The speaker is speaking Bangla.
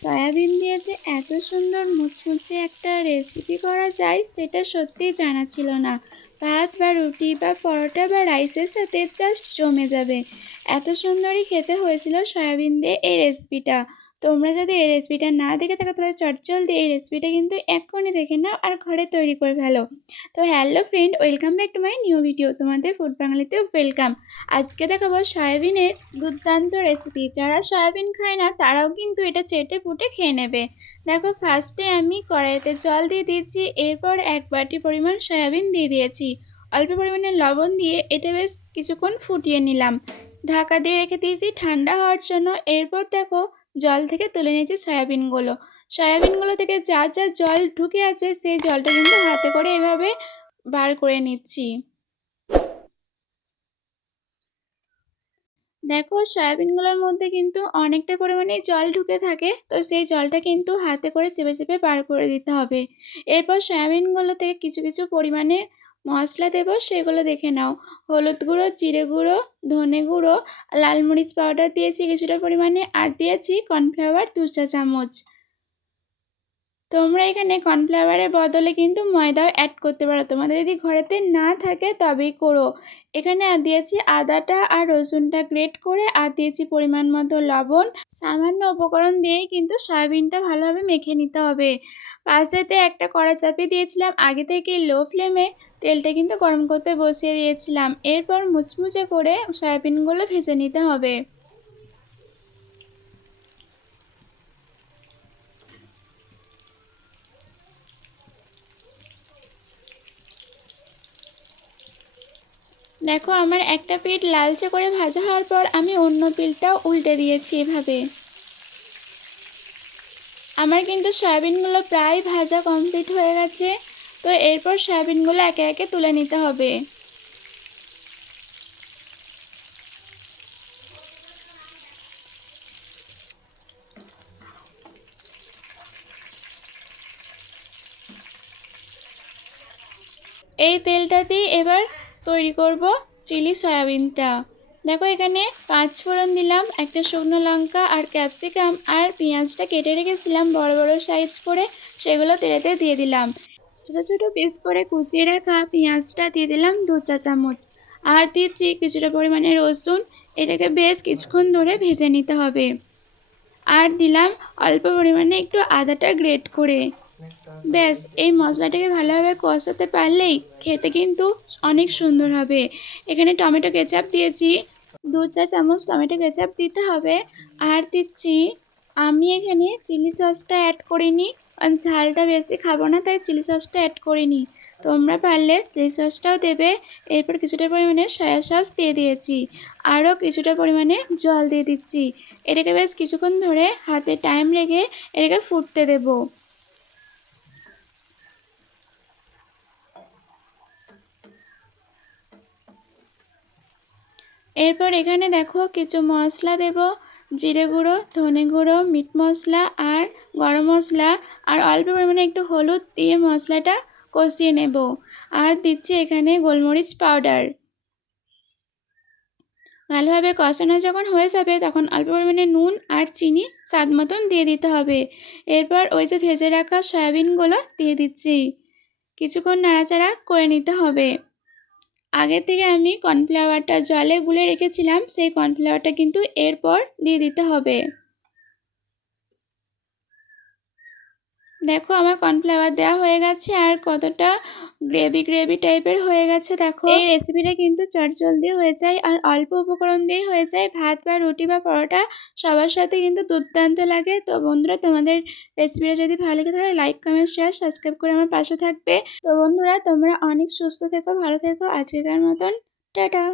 সয়াবিন দিয়ে যে এত সুন্দর মুচমুচে একটা রেসিপি করা যায়, সেটা সত্যিই জানা ছিল না। ভাত বা রুটি বা পরোটা বা রাইসের সাথে জাস্ট জমে যাবে। এত সুন্দরই খেতে হয়েছিল সয়াবিন দিয়ে এই রেসিপিটা তোমরা যদি এই রেসিপিটা না দেখে থাকো, তাহলে চটজলদি এই রেসিপিটা কিন্তু এক্ষুনি দেখে নাও আর ঘরে তৈরি করে ফেলো। তো hello friend welcome back to my new video তোমাদের ফুড বাঙালিতে ওয়েলকাম আজকে দেখাবো সয়াবিনের দুর্দান্ত রেসিপি যারা সয়াবিন খায় না, তারাও কিন্তু এটা চেটে ফুটে খেয়ে নেবে। দেখো ফার্স্টে আমি কড়াইতে জল দিয়ে দিয়েছি, এরপর এক বাটি পরিমাণ সয়াবিন দিয়ে দিয়েছি। অল্প পরিমাণে লবণ দিয়ে এটা বেশ কিছুক্ষণ ফুটিয়ে নিলাম। ঢাকা দিয়ে রেখে দিয়েছি ঠান্ডা হওয়ার জন্য। এরপর দেখো জল থেকে তুলে নিয়েছি সয়াবিনগুলো। সয়াবিনগুলো থেকে যা যা জল ঢুকে আছে, সেই জলটা কিন্তু হাতে করে এভাবে বার করে নিচ্ছি। দেখো, সয়াবিনগুলোর মধ্যে কিন্তু অনেকটা পরিমাণে জল ঢুকে থাকে, তো সেই জলটা কিন্তু হাতে করে চেপে চেপে বার করে দিতে হবে। এরপর সয়াবিনগুলো থেকে কিছু কিছু পরিমাণে মশলা দেবো, সেগুলো দেখে নাও। হলুদ গুঁড়ো, জিরে গুঁড়ো, ধনে গুঁড়ো লাল মরিচ পাউডার দিয়েছি, কিছুটা পরিমাণে। আর দিয়েছি কর্নফ্লাওয়ার দু চা চামচ তোমরা এখানে কর্নফ্লাওয়ারের বদলে কিন্তু ময়দাও অ্যাড করতে পারো। তোমাদের যদি ঘরেতে না থাকে তবেই করো। এখানে দিয়েছি আদাটা আর রসুনটা গ্রেট করে, আর দিয়েছি পরিমাণ মতো লবণ। সামান্য উপকরণ দিয়েই কিন্তু সয়াবিনটা ভালোভাবে মেখে নিতে হবে। পাশেতে একটা কড়া চাপিয়ে দিয়েছিলাম। আগে থেকে লো ফ্লেমে তেলটা কিন্তু গরম করতে বসিয়ে দিয়েছিলাম। এরপর মুচমুচে করে সয়াবিনগুলো ভেজে নিতে হবে। দেখো, আমার একটা পিঠ লালচে করে ভাজা হওয়ার পর আমি অন্য পিঠটাও উল্টে দিয়েছি এভাবে। আমার কিন্তু সয়াবিনগুলো প্রায় ভাজা কমপ্লিট হয়ে গেছে, তো এরপর সয়াবিনগুলো একে একে তুলে নিতে হবে। এই তেলটাতেই এবার তৈরি করব চিলি সয়াবিনটা। দেখো এখানে পাঁচ ফোড়ন দিলাম, একটা শুকনো লঙ্কা আর ক্যাপসিকাম আর পেঁয়াজটা কেটে রেখেছিলাম বড় বড় সাইজ করে, সেগুলো তেলেতে দিয়ে দিলাম। ছোটো ছোটো পিস করে কুচিয়ে রাখা পেঁয়াজটা দিয়ে দিলাম দু চা চামচ। আর দিচ্ছি কিছুটা পরিমাণে রসুন, এটাকে বেশ কিছুক্ষণ ধরে ভেজে নিতে হবে। আর দিলাম অল্প পরিমাণে একটু আদাটা গ্রেট করে। ব্যাস, এই মশলাটাকে ভালোভাবে কষাতে পারলেই খেতে কিন্তু অনেক সুন্দর হবে। এখানে টমেটো কেচাপ দিয়েছি, দু চা চামচ টমেটো কেচাপ দিতে হবে, আর দিচ্ছি, আমি এখানে চিলি সসটা অ্যাড করিনি, কারণ ঝালটা বেশি খাব না, তাই চিলি সসটা অ্যাড করিনি। তোমরা পারলে চিলি সসটাও দেবে, এরপর কিছুটা পরিমাণে সয়া সস দিয়ে দিয়েছি, আরও কিছুটা পরিমাণে জল দিয়ে দিচ্ছি। এটাকে বেশ কিছুক্ষণ ধরে হাতে টাইম লেগে এটাকে ফুটতে দেবো। এরপর এখানে দেখো কিছু মশলা দেব, জিরে গুঁড়ো, ধনে গুঁড়ো, মিট মশলা আর গরম মশলা। আর অল্প পরিমাণে একটু হলুদ দিয়ে মশলাটা কষিয়ে নেব। আর দিচ্ছি এখানে গোলমরিচ পাউডার। ভালোভাবে কষানো যখন হয়ে যাবে তখন অল্প পরিমাণে নুন আর চিনি স্বাদ মতন দিয়ে দিতে হবে। এরপর ওই যে ভেজে রাখা সয়াবিনগুলো দিয়ে দিচ্ছি। কিছুক্ষণ নাড়াচাড়া করে নিতে হবে। আগে থেকে আমি কর্নফ্লাওয়ারটা জলে গুলে রেখেছিলাম, সেই কর্নফ্লাওয়ারটা কিন্তু এরপর দিয়ে দিতে হবে। দেখো আমার কর্নফ্লাওয়ার দেওয়া হয়ে গেছে, আর কতটা গ্রেভি গ্রেভি টাইপের হয়ে গেছে, দেখো। এই রেসিপিটা কিন্তু চটজলদি হয়ে যায় আর অল্প উপকরণ দিয়ে হয়ে যায়। ভাত বা রুটি বা পরোটা সবার সাথে কিন্তু দুর্দান্ত লাগে। তো বন্ধুরা, তোমাদের রেসিপিটা যদি ভালো লাগে তাহলে লাইক কমেন্ট শেয়ার সাবস্ক্রাইব করে আমার পাশে থাকবে। তো বন্ধুরা, তোমরা অনেক সুস্থ থেকো, ভালো থেকো। আজকের মতন, টাটা।